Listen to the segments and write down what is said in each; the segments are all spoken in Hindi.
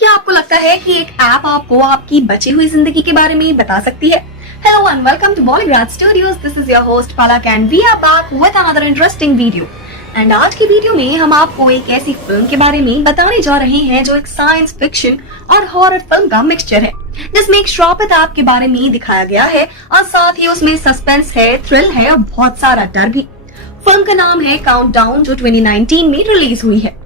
क्या आपको लगता है कि एक ऐप आपको आपकी बची हुई जिंदगी के बारे में बता सकती है? Hello and welcome to Bollygrad studios. This is your host Palak and we are back with another interesting video. And आज की वीडियो में हम आपको एक ऐसी फिल्म के बारे में बताने जा रहे हैं जो एक साइंस फिक्शन और हॉरर फिल्म का मिक्सचर है, जिसमें एक श्रापित ऐप के बारे में दिखाया गया है और साथ ही उसमें सस्पेंस है, थ्रिल है और बहुत सारा डर भी। फिल्म का नाम है काउंटडाउन, जो 2019 में रिलीज हुई है।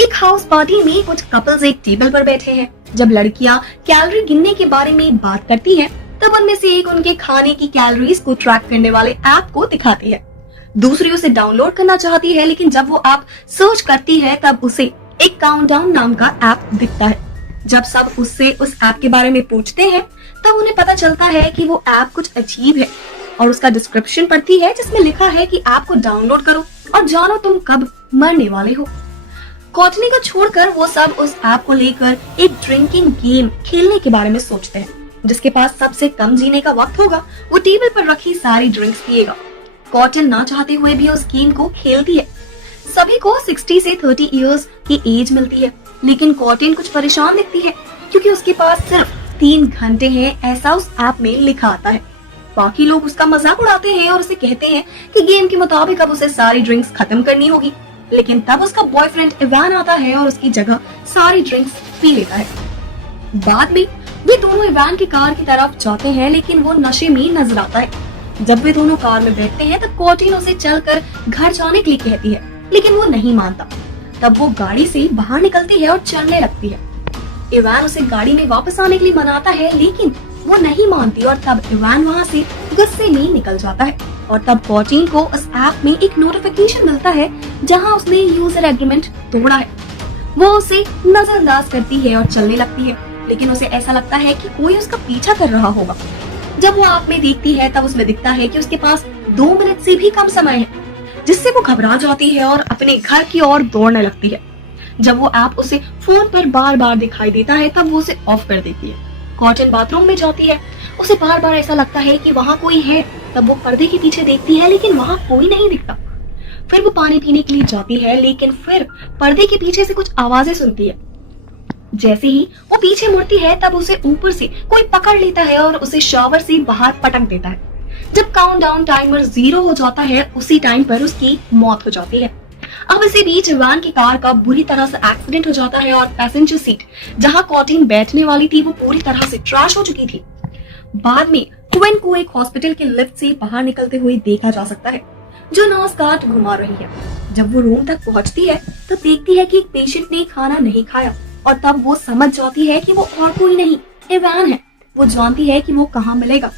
एक हाउस पार्टी में कुछ कपल्स एक टेबल पर बैठे हैं। जब लड़कियां कैलोरी गिनने के बारे में बात करती हैं, तब उनमें से एक उनके खाने की कैलोरीज को ट्रैक करने वाले ऐप को दिखाती है। दूसरी उसे डाउनलोड करना चाहती है, लेकिन जब वो ऐप सर्च करती है तब उसे एक काउंटडाउन नाम का ऐप दिखता है। जब सब उससे उस ऐप के बारे में पूछते हैं, तब उन्हें पता चलता है कि वो ऐप कुछ अजीब है और उसका डिस्क्रिप्शन पढ़ती है, जिसमें लिखा है कि ऐप को डाउनलोड करो और जानो तुम कब मरने वाले हो। कॉटनी को छोड़कर वो सब उस ऐप को लेकर एक ड्रिंकिंग गेम खेलने के बारे में सोचते हैं। जिसके पास सबसे कम जीने का वक्त होगा, वो टेबल पर रखी सारी ड्रिंक्स पिएगा। कॉटन ना चाहते हुए भी उस गेम को खेलती है। सभी को 60 से 30 इयर्स की एज मिलती है, लेकिन कॉटन कुछ परेशान दिखती है क्योंकि उसके पास सिर्फ 3 घंटे हैं, ऐसा उस ऐप में लिखा आता है। बाकी लोग उसका मजाक उड़ाते हैं और उसे कहते हैं कि गेम के मुताबिक अब उसे सारी ड्रिंक्स खत्म करनी होगी। लेकिन तब उसका बॉयफ्रेंड इवान आता है और उसकी जगह सारी ड्रिंक्स पी लेता है। बाद में वे दोनों इवान की कार की तरफ जाते हैं, लेकिन वो नशे में नजर आता है। जब वे दोनों कार में बैठते हैं, तब कॉटिन उसे चलकर घर जाने के लिए कहती है, लेकिन वो नहीं मानता। तब वो गाड़ी से बाहर निकलती है और चलने लगती है। इवान उसे गाड़ी में वापस आने के लिए मनाता है, लेकिन वो नहीं मानती और तब इवान वहाँ से गुस्से में निकल जाता है। और तब कॉटिन को उस ऐप में एक नोटिफिकेशन मिलता है जहाँ उसने यूजर एग्रीमेंट तोड़ा है। वो उसे नजरअंदाज करती है और चलने लगती है, लेकिन उसे ऐसा लगता है कि कोई उसका पीछा कर रहा होगा। जब वो ऐप में देखती है, तब उसमें दिखता है कि उसके पास 2 मिनट से भी कम समय है, जिससे वो घबरा जाती है और अपने घर की ओर दौड़ने लगती है। जब वो ऐप उसे फोन पर बार बार दिखाई देता है, तब वो उसे ऑफ कर देती है। कॉटन बाथरूम में जाती है। उसे बार बार ऐसा लगता है कि वहाँ कोई है। तब वो पर्दे के पीछे देखती है, लेकिन वहाँ कोई नहीं दिखता। फिर वो पानी पीने के लिए जाती है, लेकिन फिर पर्दे के पीछे से कुछ आवाजें सुनती है। जैसे ही वो पीछे मुड़ती है, तब उसे ऊपर से कोई पकड़ लेता है और उसे शॉवर से बाहर पटक देता है। जब काउंटडाउन टाइमर 0 हो जाता है, उसी टाइम पर उसकी मौत हो जाती है। अब इसी बीच इवान की कार का बुरी तरह से एक्सीडेंट हो जाता है और पैसेंजर सीट जहां कॉटिन बैठने वाली थी, वो पूरी तरह से ट्रैश हो चुकी थी। बाद में क्विन को एक हॉस्पिटल के लिफ्ट से बाहर निकलते हुए देखा जा सकता है, जो नर्स कार्ड घुमा रही है। जब वो रूम तक पहुंचती है, तो देखती है कि एक पेशेंट ने खाना नहीं खाया और तब वो समझ जाती है कि वो और कोई नहीं, इवान है। वो जानती है कि वो कहाँ मिलेगा।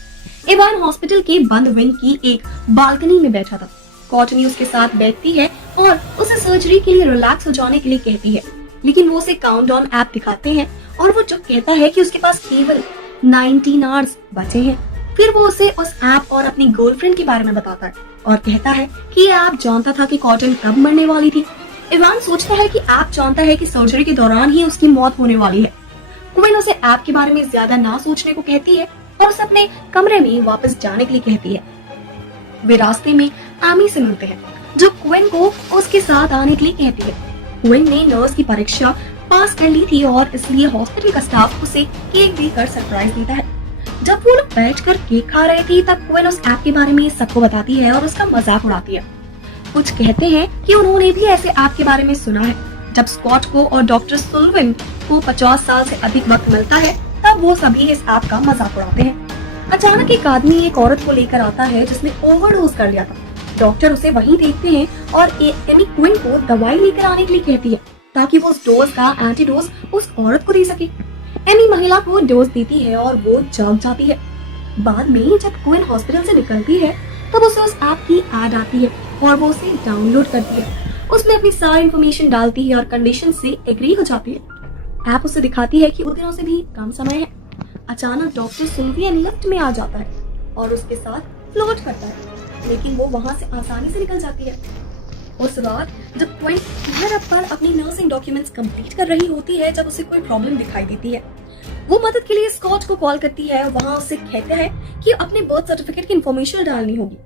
इवान हॉस्पिटल के बंद विंग की एक बालकनी में बैठा था। कॉटनी उसके साथ बैठती है और उसे सर्जरी के लिए रिलैक्स हो जाने के लिए कहती है, लेकिन वो उसे काउंटडाउन ऐप दिखाते हैं और वो जो कहता है कि उसके पास केवल 19 आवर्स बचे हैं। फिर वो उसे उस ऐप और अपनी गर्लफ्रेंड के बारे में बताता है और कहता है कि ये ऐप जानता था कि कॉटन कब मरने वाली थी। इवान सोचता है कि ऐप जानता है कि सर्जरी के दौरान ही उसकी मौत होने वाली है। क्विन उसे ऐप के बारे में ज्यादा ना सोचने को कहती है और उसे अपने कमरे में वापस जाने के लिए कहती है। वे रास्ते में एमी से मिलते हैं, जो क्विन को उसके साथ आने के लिए कहती है। क्विन ने नर्स की परीक्षा पास कर ली थी और इसलिए हॉस्पिटल का स्टाफ उसे केक देकर सरप्राइज देता है। जब वो लोग बैठकर केक खा रहे थे, तब क्विन उस ऐप के बारे में सबको बताती है और उसका मजाक उड़ाती है। कुछ कहते हैं कि उन्होंने भी ऐसे ऐप के बारे में सुना है। जब स्कॉट को और डॉक्टर सुल्विन को 50 साल से अधिक वक्त मिलता है, तब वो सभी इस ऐप का मजाक उड़ाते हैं। अचानक एक आदमी एक औरत को लेकर आता है जिसने ओवरडोज कर लिया था। डॉक्टर उसे वहीं देखते हैं और एमी क्विन को दवाई लेकर आने के लिए कहती है, ताकि वो उस डोज का एंटीडोज उस औरत को दे सके। एमी महिला को डोज देती है और वो जाग जाती है। बाद में जब क्विन हॉस्पिटल से निकलती है, तब उसे उस ऐप की एड आती है और वो उसे डाउनलोड करती है। उसमें अपनी सारी इंफॉर्मेशन डालती है और कंडीशन से एग्री हो जाती है। ऐप उसे दिखाती है कि 2 दिनों से भी कम समय है। अचानक डॉक्टर सुल्वियन लिफ्ट में आ जाता है और उसके साथ फ्लोट करता है, लेकिन वो वहाँ से आसानी से निकल जाती है। उस रात जब क्विन घर पर अपनी नर्सिंग डॉक्यूमेंट्स कंप्लीट कर रही होती है, जब उसे कोई प्रॉब्लम दिखाई देती है, वो मदद के लिए स्कॉट को कॉल करती है। वहाँ उससे कहते हैं कि अपने बर्थ सर्टिफिकेट की इंफॉर्मेशन डालनी होगी।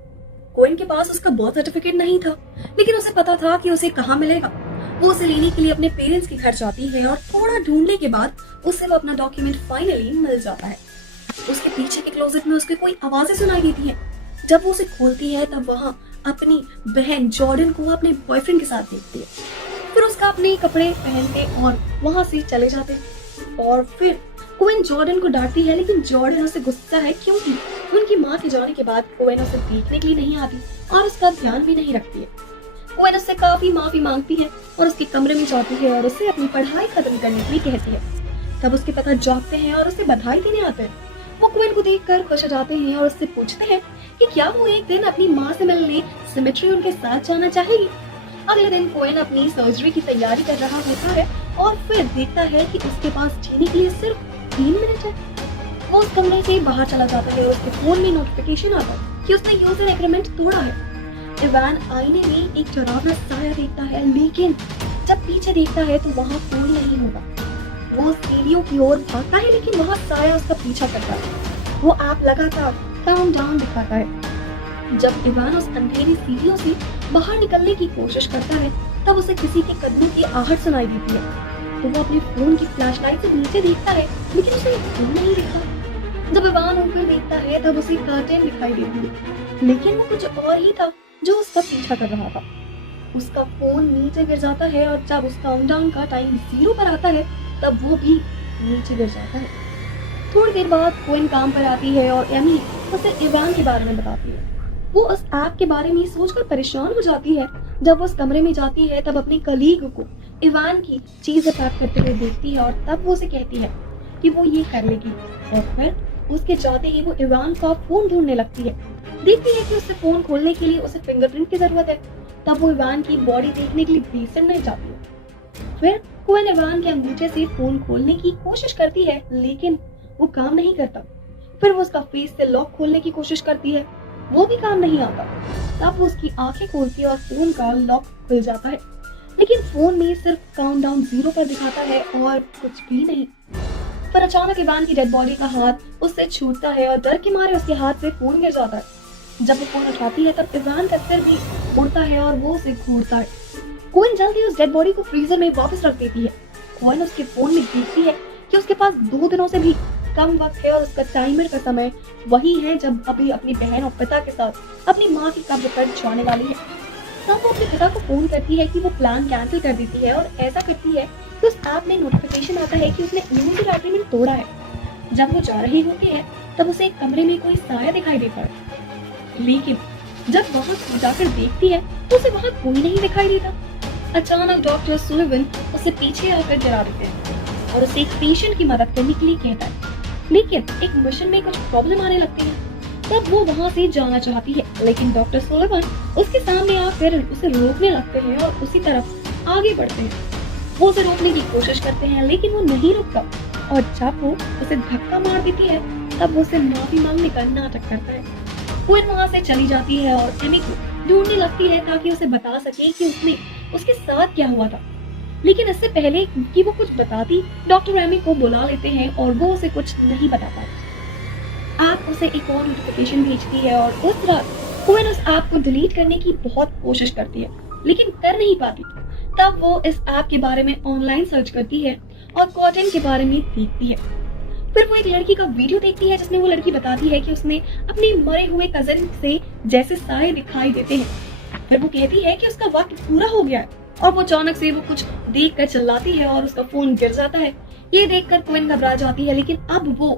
क्विन के पास उसका बर्थ सर्टिफिकेट नहीं था, लेकिन उसे पता था कि उसे कहाँ मिलेगा। वो उसे लेने के लिए अपने पेरेंट्स के घर जाती है और थोड़ा ढूंढने के बाद उसे वो अपना डॉक्यूमेंट फाइनली मिल जाता है। उसके पीछे के क्लोजेट में उसके कोई आवाजें सुनाई देती है। जब वो उसे खोलती है तब वहाँ अपनी बहन जॉर्डन को अपने बॉयफ्रेंड के साथ देखती है। फिर उसका अपने कपड़े पहनते और वहां से चले जाते हैं। और फिर कोएन जॉर्डन को डांटती है, लेकिन जॉर्डन उसे गुस्सा है क्योंकि उनकी माँ के जाने के बाद कोएन उसे देखने के लिए नहीं आती और उसका ध्यान भी नहीं रखती है। कोएन उससे काफी माफी मांगती है और उसके कमरे में जाती है और उसे अपनी पढ़ाई खत्म करने के लिए कहती है। तब उसके पिता जागते हैं और उसे बधाई देने आते हैं। वो कोएन को देखकर खुश हो जाते हैं और उससे पूछते हैं कि क्या वो एक दिन अपनी माँ से मिलने सिमेट्री उनके साथ जाना चाहेगी। अगले दिन कोएन अपनी सर्जरी की तैयारी कर रहा होता है और फिर देखता है कि उसके पास जीने के लिए सिर्फ 3 मिनट है। वो उस कमरे से बाहर चला जाता है और उसके फोन में नोटिफिकेशन आता है कि उसने यूजर एग्रीमेंट तोड़ा है। इवान आईने में एक डरावना साया देखता है, लेकिन जब पीछे देखता है तो वहाँ कोई नहीं होता। वो सीढ़ियों की ओर भागता है, लेकिन वहाँ साया उसका पीछा करता है। वो ऐप लगातार काउंटडाउन दिखाता है। जब इवान उस अंधेरी सीढ़ियों से बाहर निकलने की कोशिश करता है तब उसे किसी के कदमों की आहट सुनाई देती है। तो वो अपने फोन की फ्लैशलाइट से नीचे देखता है, लेकिन उसे फोन नहीं दिखता। जब इवान ऊपर देखता है तब उसे कर्टेन दिखाई देती है, लेकिन वो कुछ और ही था जो उसका पीछा कर रहा था। उसका फोन नीचे गिर जाता है और जब उस काउंटडाउन का टाइम 0 पर आता है तब वो भी नीचे गिर जाता है। थोड़ी देर बाद कोएन काम पर आती है और एमी उसे इवान के बारे में बताती है। वो उस ऐप के बारे में सोचकर परेशान हो जाती है। जब वो उस कमरे में जाती है तब अपनी कलीग को इवान की चीजें पैक करते हुए देखती है और तब वो उसे कहती है कि वो ये कर लेगी। और फिर उसके जाते ही वो इवान का फोन ढूंढने लगती है। देखती है कि उससे फोन खोलने के लिए उसे फिंगरप्रिंट की जरूरत है। तब वो इवान की बॉडी देखने के लिए बेसमेंट में जाती है। फिर कोएन इवान के अंगूठे से फोन खोलने की कोशिश करती है, लेकिन वो काम नहीं करता। फिर वो उसका फेस से लॉक खोलने की कोशिश करती है, वो भी काम नहीं आता। तब वो उसकी आंखें खोलती है और फोन का लॉक खुल जाता है, लेकिन फोन में सिर्फ काउंटडाउन 0 पर दिखाता है और कुछ भी नहीं। पर अचानक इवान की डेड बॉडी का हाथ उससे छूटता है और डर के मारे उसके हाथ से फोन गिर जाता है। जब वो फोन उठाती है तब इवान का सिर भी उड़ता है और वो उसे घूरता है। कोएन जल्दी उस डेड बॉडी को फ्रीजर में वापस रख देती है। कोएन उसके फोन में देखती है कि उसके पास 2 दिनों से भी कम वक्त है और उसका टाइमर का समय वही है जब अभी अपनी बहन और पिता के साथ अपनी माँ की कब्र पर जाने वाली है। तब वो अपने पिता को फोन करती है कि वो प्लान कैंसिल कर देती है और ऐसा करती है कि उस ऐप में नोटिफिकेशन आता है कि उसने यूजर एग्रीमेंट तोड़ा है। जब वो जा रही होती है तब उसे एक कमरे में कोई साया दिखाई देता है, लेकिन जब वहाँ जाकर देखती है तो उसे वहाँ कोई नहीं दिखाई देता। अचानक डॉक्टर सुलिवन उसे पीछे आकर गिरा देते हैं और उसे एक पेशेंट की मदद करने के लिए कहता है, लेकिन एक मिशन में कुछ प्रॉब्लम आने लगती है। तब वो वहाँ से जाना चाहती है, लेकिन डॉक्टर सुलिवन उसके सामने आकर उसे रोकने लगते हैं और उसी तरफ आगे बढ़ते हैं। वो उसे रोकने की कोशिश करते हैं, लेकिन वो नहीं रुकता और जब वो उसे धक्का मार देती है तब वो उसे माफी मांगने का नाटक करता है। कोएन वहाँ से चली जाती है और एमी को ढूंढने लगती है ताकि उसे बता सके कि उसके साथ क्या हुआ था। लेकिन इससे पहले कि वो कुछ बताती, डॉक्टर एमी को बुला लेते हैं और वो उसे कुछ नहीं बता पाती। ऐप उसे एक और नोटिफिकेशन भेजती है और उस रात कोएन उस ऐप को डिलीट करने की बहुत कोशिश करती है, लेकिन कर नहीं पाती। तब वो इस ऐप के बारे में ऑनलाइन सर्च करती है और कॉटन के बारे में देखती है। फिर वो एक लड़की का वीडियो देखती है जिसमें वो लड़की बताती है कि उसने अपने मरे हुए कजिन से जैसे साए दिखाई देते हैं। फिर वो कहती है कि उसका वक्त पूरा हो गया है और वो अचानक से वो कुछ देख कर चिल्लाती है और उसका फोन गिर जाता है। ये देखकर कोएन घबरा जाती है, लेकिन अब वो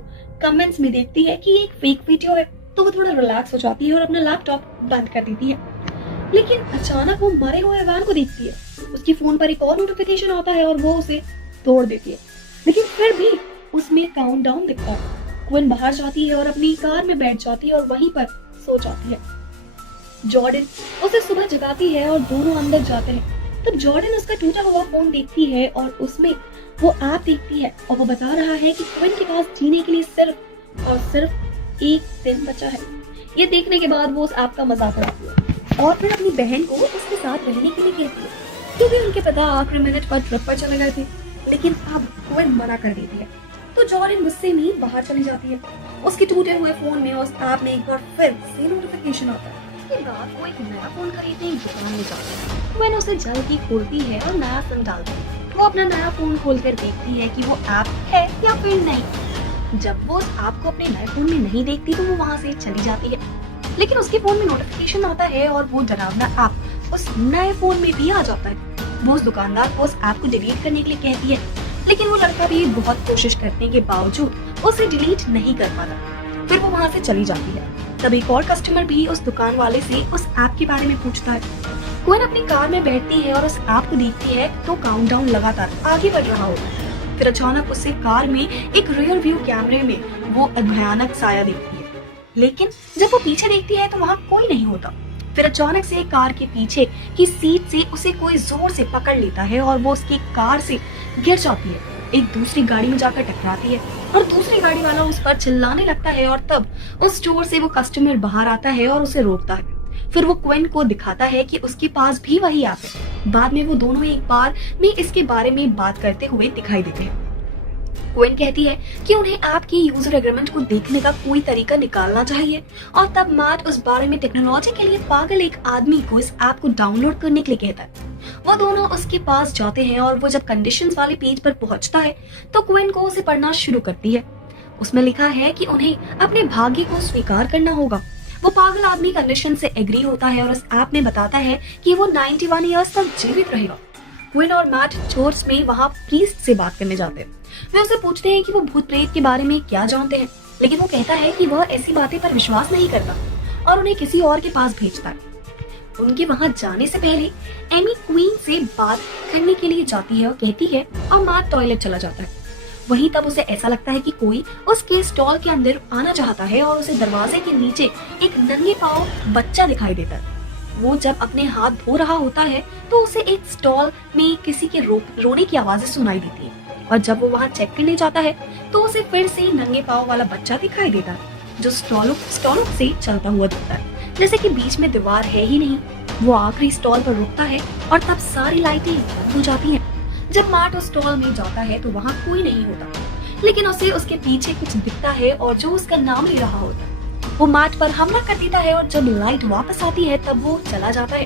कमेंट्स में देखती है कि एक फेक वीडियो है, तो वो थोड़ा रिलैक्स हो जाती है और अपना लैपटॉप बंद कर देती है। लेकिन अचानक वो मरे हुए इवान को देखती है। उसकी फोन पर एक और नोटिफिकेशन आता है और वो उसे तोड़ देती है, लेकिन फिर भी उसमें काउंटडाउन दिखता है। कोएन बाहर जाती है और अपनी कार में बैठ जाती है और वहीं पर सो जाती है। जॉर्डन उसे सुबह जगाती है और दोनों अंदर जाते हैं। तब जॉर्डन उसका टूटा हुआ फोन देखती है और उसमें वो ऐप देखती है और वो बता रहा है कि कोएन के पास जीने के लिए सिर्फ और सिर्फ 1 दिन बचा है। ये देखने के बाद वो उस ऐप का मजाक उड़ाती है और फिर अपनी बहन को उसके साथ रहने के लिए कहती है, क्योंकि उनके पिता आखिरी मिनट पर ट्रिप पर चले गए थे। लेकिन अब कोएन मना कर देती है, तो जॉर्डन गुस्से में बाहर चली जाती है। उसके टूटे हुए फोन में उस ऐप में एक बार फिर से नोटिफिकेशन आता है उसके बाद वो एक नया फोन खरीदने एक दुकान में जाती है। क्विन उसे जल्दी खोलती है और नया सिम डालती है। वो अपना नया फोन खोलकर देखती है कि वो ऐप है या फिर नहीं। जब वो उस ऐप को अपने नए फोन में नहीं देखती तो वो वहाँ से चली जाती है। लेकिन उसके फोन में नोटिफिकेशन आता है और वो डरावना ऐप उस नए फोन में भी आ जाता है। वो उस दुकानदार को उस ऐप को डिलीट करने के लिए कहती है, लेकिन वो लड़का भी बहुत कोशिश करने के बावजूद उसे डिलीट नहीं कर पाता। फिर वो वहाँ से चली जाती है। तब एक और कस्टमर भी उस दुकान वाले से उस ऐप के बारे में पूछता है। क्विन अपनी कार में बैठती है और उस ऐप को देखती है तो काउंटडाउन लगातार आगे बढ़ रहा होता है। फिर अचानक उससे कार में एक रियर व्यू कैमरे में वो भयानक साया देखती है, लेकिन जब वो पीछे देखती है तो वहाँ कोई नहीं होता। फिर अचानक से कार के पीछे की सीट से उसे कोई जोर से पकड़ लेता है और वो उसकी कार से गिर जाती है, एक दूसरी गाड़ी में जाकर टकराती है और दूसरी गाड़ी वाला उस पर चिल्लाने लगता है। और तब उस स्टोर से वो कस्टमर बाहर आता है और उसे रोकता है। फिर वो क्विन को दिखाता है कि उसके पास भी वही ऐप है। बाद में वो दोनों एक बार में इसके बारे में बात करते हुए दिखाई देते हैं। क्विन कहती है कि उन्हें ऐप की यूजर एग्रीमेंट को देखने का कोई तरीका निकालना चाहिए। और तब मैट उस बारे में टेक्नोलॉजी के लिए पागल एक आदमी को इस ऐप को डाउनलोड करने के लिए कहता है। वो दोनों उसके पास जाते हैं और वो जब कंडीशंस वाले पेज पर पहुंचता है तो क्विन को उसे पढ़ना शुरू करती है। उसमें लिखा है कि उन्हें अपने भाग्य को स्वीकार करना होगा। वो पागल आदमी कंडीशन से एग्री होता है और उस ऐप में बताता है कि वो 91 ईयर्स तक जीवित रहेगा। क्विन और मैट चर्च में वहाँ प्रीस्ट से बात करने जाते हैं। वे उसे पूछते हैं कि वो भूत प्रेत के बारे में क्या जानते हैं, लेकिन वो कहता है कि वह ऐसी बातें पर विश्वास नहीं करता और उन्हें किसी और के पास भेजता है। उनके वहाँ जाने से पहले एमी क्वीन से बात करने के लिए जाती है और कहती है और मैट टॉयलेट चला जाता है। वहीं तब उसे ऐसा लगता है कि कोई उसके स्टॉल के अंदर आना चाहता है और उसे दरवाजे के नीचे एक नंगे पांव बच्चा दिखाई देता है। वो जब अपने हाथ धो रहा होता है तो उसे एक स्टॉल में किसी के रोने की आवाजें सुनाई देती है। और जब वो वहाँ चेक करने जाता है तो उसे फिर से नंगे पांव वाला बच्चा दिखाई देता है जो स्टॉलों से चलता हुआ दिखता है, जैसे कि बीच में दीवार है ही नहीं। वो आखिरी स्टॉल पर रुकता है और तब सारी लाइटें बंद हो जाती हैं। जब मैट उस स्टॉल में जाता है तो वहाँ कोई नहीं होता, लेकिन उसे उसके पीछे कुछ दिखता है और जो उसका नाम ले रहा होता है। वो मैट पर हमला कर देता है और जब लाइट वापस आती है तब वो चला जाता है।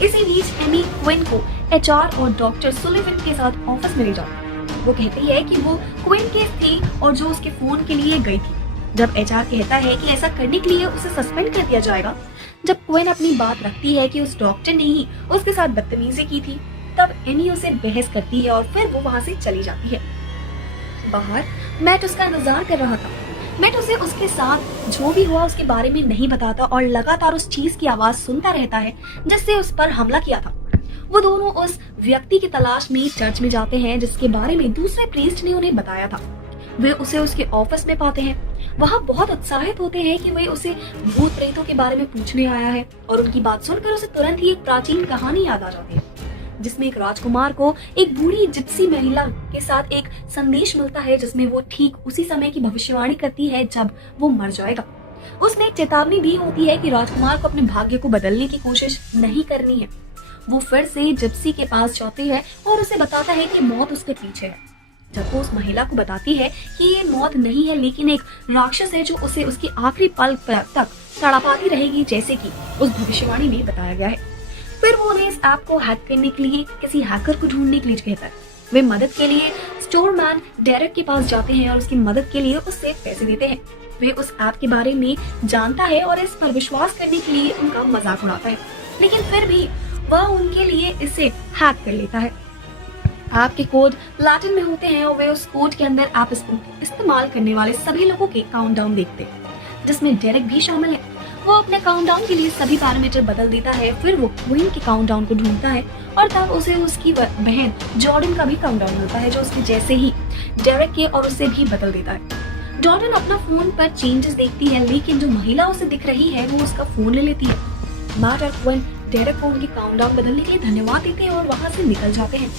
इसी बीच एमी क्विन को एचआर और डॉक्टर सुलिवन के साथ ऑफिस में ले जाता है। वो कहती है कि वो क्विन केस थी और जो उसके फोन के लिए गई थी। जब एचआर कहता है कि ऐसा करने के लिए उसे सस्पेंड कर दिया जाएगा, जब क्विन अपनी बात रखती है कि उस डॉक्टर ने ही उसके साथ बदतमीजी की थी, तब एमी उसे बहस करती है और फिर वो वहाँ से चली जाती है। बाहर मैट उसका इंतजार कर रहा था। मैट उसे उसके साथ जो भी हुआ उसके बारे में नहीं बताता और लगातार उस चीज की आवाज सुनता रहता है जिससे उस पर हमला किया था। वो दोनों उस व्यक्ति की तलाश में चर्च में जाते हैं जिसके बारे में दूसरे प्रीस्ट ने उन्हें बताया था। वे उसे उसके ऑफिस में पाते हैं। वहाँ बहुत उत्साहित होते हैं कि वे उसे भूत प्रेतों के बारे में पूछने आया है और उनकी बात सुनकर उसे तुरंत ही एक प्राचीन कहानी याद आ जाती है जिसमें एक राजकुमार को एक बूढ़ी जिप्सी महिला के साथ एक संदेश मिलता है जिसमें वो ठीक उसी समय की भविष्यवाणी करती है जब वो मर जाएगा। उसमें एक चेतावनी भी होती है कि राजकुमार को अपने भाग्य को बदलने की कोशिश नहीं करनी है। वो फिर से जिप्सी के पास जाती है और उसे बताता है कि मौत उसके पीछे है। जब वो उस महिला को बताती है कि ये मौत नहीं है लेकिन एक राक्षस है जो उसे उसकी आखिरी पल तक तड़पाती रहेगी जैसे कि उस भविष्यवाणी में बताया गया है। फिर वो उन्हें इस ऐप को हैक करने के लिए किसी हैकर को ढूंढने के लिए कहता है। वे मदद के लिए स्टोरमैन डेरेक के पास जाते हैं और उसकी मदद के लिए उससे पैसे देते हैं। वे उस ऐप के बारे में जानता है और इस पर विश्वास करने के लिए उनका मजाक उड़ाता है, लेकिन फिर भी वह उनके लिए इसे हैक कर लेता है। ऐप के कोड लैटिन में होते हैं और वे उस कोड के अंदर ऐप इस्तेमाल करने वाले सभी लोगों के काउंटडाउन देखते हैं, जिसमें डेरेक भी शामिल है। वो अपने काउंटडाउन के लिए सभी पैरामीटर बदल देता है। फिर वो क्वीन के काउंटडाउन को ढूंढता है और तब उसे उसकी बहन जॉर्डन का भी काउंटडाउन मिलता है जो उसके जैसे ही डेरेक के और उसे भी बदल देता है। जॉर्डन अपना फोन पर चेंजेस देखती है, लेकिन जो महिला उसे दिख रही है वो उसका फोन ले लेती है। मैट और क्वीन डेरेक को उनकी काउंटडाउन बदलने के लिए धन्यवाद देते हैं और वहाँ से निकल जाते हैं।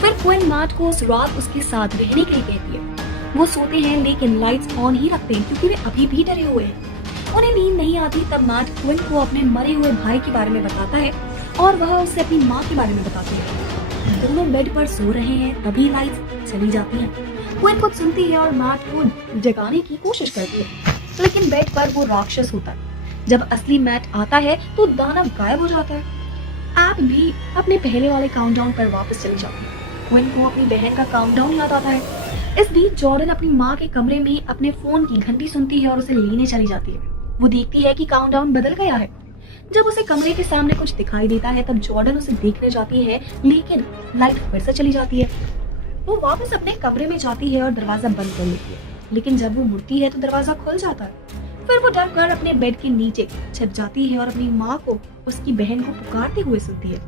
फिर क्वीन मैट को उस रात उसके साथ रहने के लिए कहती है। वो सोते हैं लेकिन लाइट्स ऑन ही रखते हैं क्योंकि वे अभी भी डरे हुए हैं। उन्हें नींद नहीं आती। तब मैट क्वीन को अपने मरे हुए भाई के बारे में बताता है और वह उसे अपनी माँ के बारे में बताती है। दोनों बेड पर सो रहे हैं तभी लाइट्स चली जाती हैं। क्वीन कुछ सुनती है और मैट को जगाने की कोशिश करती है, लेकिन बेड पर वो राक्षस होता है जब असली मैट आता है तो दानव गायब हो जाता है। ऐप भी अपने पहले वाले काउंटडाउन पर वापस चली जाती है। क्विन को अपनी बहन का काउंटडाउन याद आता है। इस बीच जॉर्डन अपनी माँ के कमरे में अपने फोन की घंटी सुनती है और उसे लेने चली जाती है। वो देखती है कि काउंटडाउन बदल गया है। जब उसे कमरे के सामने कुछ दिखाई देता है तब जॉर्डन उसे देखने जाती है, लेकिन लाइट फिर से चली जाती है। वो वापस अपने कमरे में जाती है और दरवाजा बंद कर लेती है, लेकिन जब वो मुड़ती है तो दरवाजा खुल जाता है। फिर वो डर कर अपने बेड के नीचे छिप जाती है और अपनी माँ को उसकी बहन को पुकारते हुए सुनती है।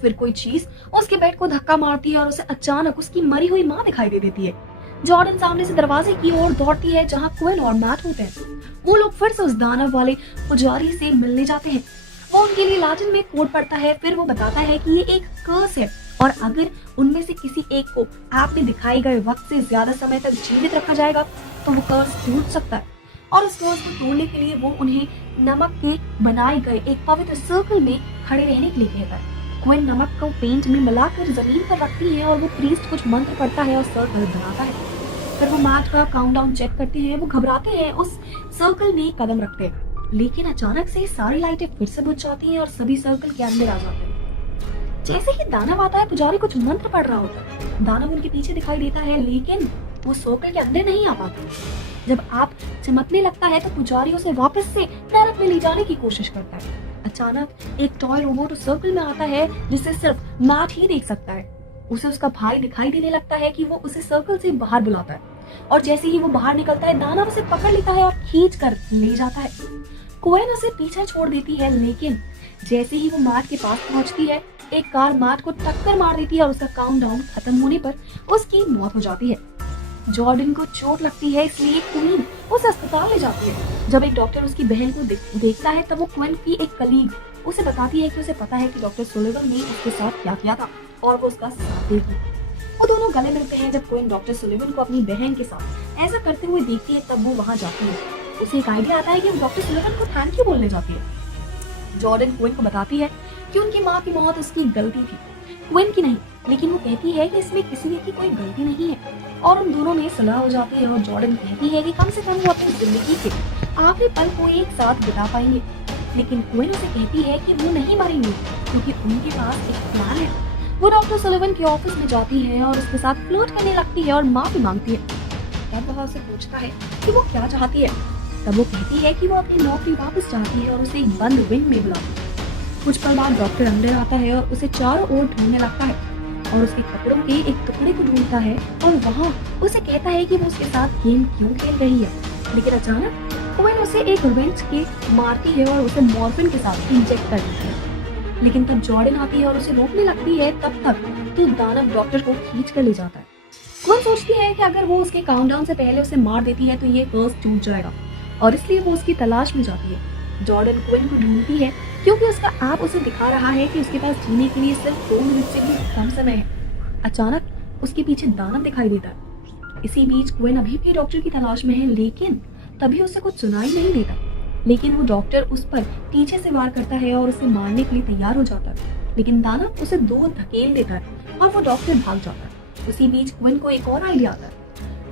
फिर कोई चीज उसके बेड को धक्का मारती है और उसे अचानक उसकी मरी हुई माँ दिखाई दे देती है। जॉर्डन सामने से दरवाजे की ओर दौड़ती है जहाँ क्विन और मैट होते हैं। वो लोग फिर से उस दानव वाले पुजारी से मिलने जाते हैं। वो उनके लिए लाटिन में कोड पढ़ता है। फिर वो बताता है कि ये एक कर्स है और अगर उनमें से किसी एक को ऐप में दिखाए गए वक्त से ज्यादा समय तक जीवित रखा जाएगा तो वो कर्स टूट सकता है। और उस कर्स को तोड़ने के लिए वो उन्हें नमक के बनाए गए एक पवित्र सर्कल में खड़े रहने के लिए कहता है। क्विन नमक को पेंट में मिलाकर जमीन पर रखती है और वो प्रीस्ट कुछ मंत्र पढ़ता है और सर्कल बनाता है। फिर वो मैट का काउंटडाउन चेक करते हैं। वो घबराते हैं, उस सर्कल में कदम रखते हैं, लेकिन अचानक से सारी लाइटें फिर से बुझ जाती हैं और सभी सर्कल के अंदर आ जाते हैं। जैसे ही दानव आता है, पुजारी कुछ मंत्र पढ़ रहा होता है। दानव उनके पीछे दिखाई देता है, लेकिन वो सर्कल के अंदर नहीं आ पाता। जब आप चमकने लगता है तो पुजारी उसे वापस से नरक में ले जाने की कोशिश करता है। अचानक एक टॉय रोबोट उस सर्कल में आता है जिसे सिर्फ मैट ही देख सकता है। उसे उसका भाई दिखाई देने लगता है कि वो उसे सर्कल से बाहर बुलाता है और जैसे ही वो बाहर निकलता है दानव उसे पकड़ लेता है और खींच कर ले जाता है। क्विन उसे पीछे छोड़ देती है, लेकिन जैसे ही वो मैट के पास पहुंचती है एक कार मैट को टक्कर मार देती है और उसका काउंटडाउन खत्म होने पर उसकी मौत हो जाती है। जॉर्डन को चोट लगती है, इसलिए क्वीन उसे अस्पताल ले जाती है। जब एक डॉक्टर उसकी बहन को देखता है तब वो क्विन की एक कलीग उसे बताती है कि उसे पता है कि डॉक्टर सुलिवन ने उसके साथ क्या किया था और वो उसका साथ देगी। वो दोनों गले मिलते हैं। जब क्विन डॉक्टर सुलिवन को अपनी बहन के साथ ऐसा करते हुए देखती है तब वो वहाँ जाती है। उसे एक आइडिया आता है कि वो डॉक्टर सुलिवन को थैंक यू बोलने जाती है। जॉर्डन क्विन को बताती है कि उनकी माँ की मौत उसकी गलती थी, क्विन की नहीं, लेकिन वो कहती है कि इसमें किसी की कोई गलती नहीं है और उन दोनों में सलाह हो जाती है और जॉर्डन कहती है कि कम से कम वो अपनी जिंदगी के आखिरी पल को एक साथ बिता पाएंगे। लेकिन क्विन उसे कहती है कि वो नहीं मरेंगे क्योंकि उनके पास एक प्लान है। वो डॉक्टर सुलिवन के ऑफिस में जाती है और उसके साथ फ्लर्ट करने लगती है और माफी मांगती है। तब वह उसे पूछता है कि वो क्या चाहती है। तब वो कहती है कि वो अपनी नौकरी वापस चाहती है और उसे एक बंद विंग में बुलाती है। कुछ पल बाद डॉक्टर अंदर आता है और उसे चारों ओर ढूंढने लगता है और उसके कपड़ों के एक टुकड़े को ढूंढता है और वहाँ उसे कहता है कि वो उसके साथ गेम क्यों खेल रही है। लेकिन अचानक क्विन उसे एक रिवेंज के मारती है और उसे मॉर्फिन के साथ इंजेक्ट कर देती है। लेकिन तब जॉर्डन आती है और उसे रोकने लगती है। तब तक तो दानव डॉक्टर को खींच कर ले जाता है। क्विन सोचती है कि अगर वो उसके काउंटडाउन से पहले उसे मार देती है तो ये कर्स टूट जाएगा और इसलिए वो उसकी तलाश में जाती है। जॉर्डन क्विन को ढूंढती है क्योंकि उसका ऐप उसे दिखा रहा है कि उसके पास जीने के लिए सिर्फ 2 मिनट से भी कम समय है। अचानक उसके पीछे दानव दिखाई देता है। इसी बीच क्विन अभी भी डॉक्टर की तलाश में है, लेकिन तभी उसे कुछ सुनाई नहीं देता। लेकिन वो डॉक्टर उस पर पीछे से वार करता है और उसे मारने के लिए तैयार हो जाता है, लेकिन दानव उसे दूर धकेल देता है और वो डॉक्टर भाग जाता है। उसी बीच क्विन को एक और आइडिया आता है।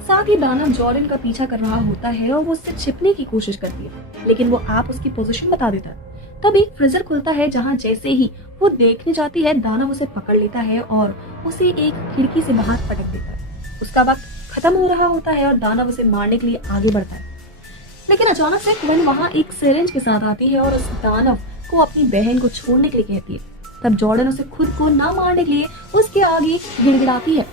साथ ही दानव जॉर्डन का पीछा कर रहा होता है और वो उससे छिपने की कोशिश करती है, लेकिन वो ऐप उसकी पोजीशन बता देता है। तब एक फ्रीजर खुलता है जहाँ जैसे ही वो देखने जाती है दानव उसे पकड़ लेता है और उसे एक खिड़की से बाहर पटक देता है। उसका वक्त खत्म हो रहा होता है और दानव उसे मारने के लिए आगे बढ़ता है, लेकिन अचानक से क्विन वहाँ एक सिरिंज के साथ आती है और उस दानव को अपनी बहन को छोड़ने के लिए कहती है। तब जॉर्डन उसे खुद को न मारने के लिए उसके आगे गिड़गिड़ाती है।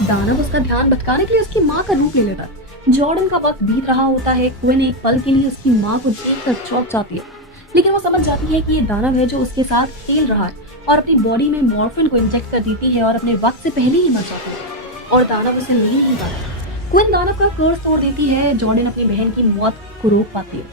दानव उसका ध्यान भटकाने के लिए उसकी माँ का रूप ले लेता है। जॉर्डन का वक्त बीत रहा होता है। क्विन एक पल के लिए उसकी माँ को देखकर चौंक जाती है, लेकिन वो समझ जाती है कि ये दानव है जो उसके साथ खेल रहा है और अपनी बॉडी में मॉर्फिन को इंजेक्ट कर देती है और अपने वक्त से पहले ही मर जाती है और दानव उसे ले नहीं पाता। क्विन दानव का कर्स तोड़ देती है। जॉर्डन अपनी बहन की मौत को रोक पाती है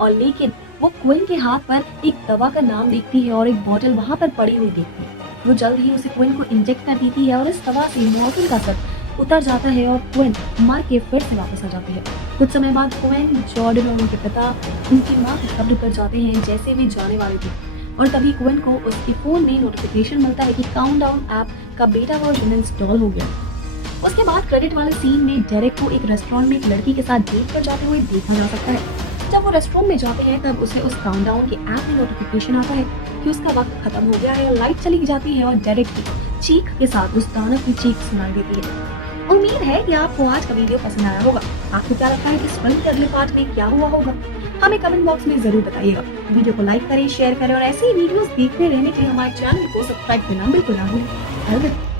और लेकिन वो क्विन के हाथ पर एक दवा का नाम देखती है और एक बोतल वहाँ पर पड़ी हुई देखती है। वो जल्द ही उसे क्विन को इंजेक्ट कर देती है और इस दवा से मॉर्फिन का असर उतर जाता है और क्विन मर के फिर से वापस आ जाती है। कुछ समय बाद क्विन, जॉर्डन और उनके पिता उनकी माँ की कब्र पर जाते हैं जैसे वे जाने वाले थे और तभी क्विन को उसके फोन में नोटिफिकेशन मिलता है कि काउंटडाउन ऐप का बेटा वर्जन इंस्टॉल हो गया। उसके बाद क्रेडिट वाले सीन में डेरेक को एक रेस्टोरेंट में एक लड़की के साथ डेट पर जाते हुए देखा जा सकता है। जब वो रेस्टरूम में जाते हैं तब उसे उस काउंटडाउन के ऐप में नोटिफिकेशन आता है कि उसका वक्त खत्म हो गया है। लाइट चली जाती है और डेरेक की चीख के साथ उस दानव की चीख सुनाई देती है। उम्मीद है कि आपको आज का वीडियो पसंद आया होगा। आपको क्या लगता है कि इस फिल्म के अगले पार्ट में क्या हुआ होगा? हमें कमेंट बॉक्स में जरूर बताइएगा। वीडियो को लाइक करें, शेयर करें और ऐसे ही वीडियोस देखते रहने के लिए हमारे चैनल को सब्सक्राइब करना बिल्कुल ना भूलें। अलविदा।